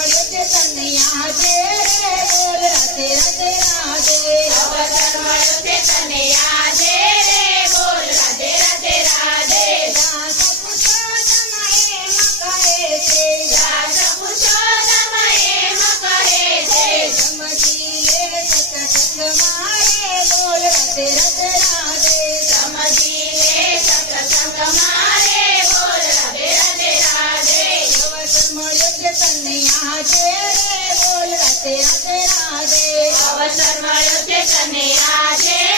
मोड़ के तनया दे કનૈયા હરે બોલ રતે રતે રાધે અવસર મળ્યો છે કનૈયા